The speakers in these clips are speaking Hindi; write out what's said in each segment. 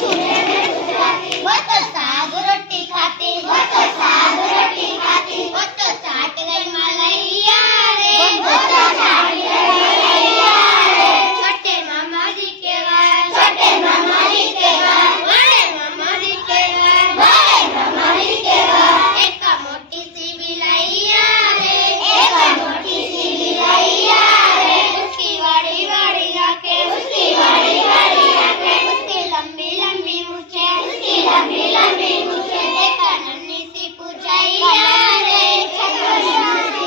चूल्हे में गुजराती, वो तो साग रोटी खाती, वो तो साग रोटी खाती, वो तो चाट गई मलैया रे, वो तो चाट गई मलैया रे। छोटे मामा जी के घर, छोटे मामा जी के घर, बड़े मामा जी के घर, बड़े मामा जी के घर। एक मोटी सी बिलैया रे, एक मोटी सी बिलैया रे। उसकी वाड़ी वाड़ी आके, उसकी वाड़ी वाड़ी आके, उसकी लंबी लंबी मूछे, उसकी लंबी लंबी मूछे। एक नन्ही सी पूछैया रे, पूछैया रे।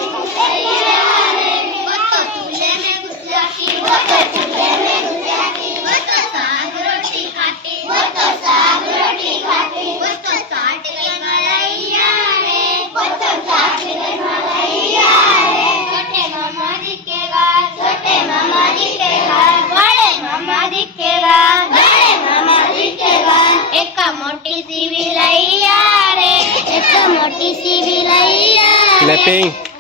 वो तो चूल्हे में घुस जाती, वो तो चूल्हे में घुस जाती, वो तो साग रोटी खाती, वो तो साग रोटी खाती, वो तो चाट गई मलैया रे, वो तो चाट गई मलैया रे। छोटे मामा जी के घर, छोटे मामा जी के घर, बड़े मामा जी के घर, बड़े मामा जी के घर। एक मोटी सी बिलैया रे, एक मोटी सी बिलैया रे। Clapping.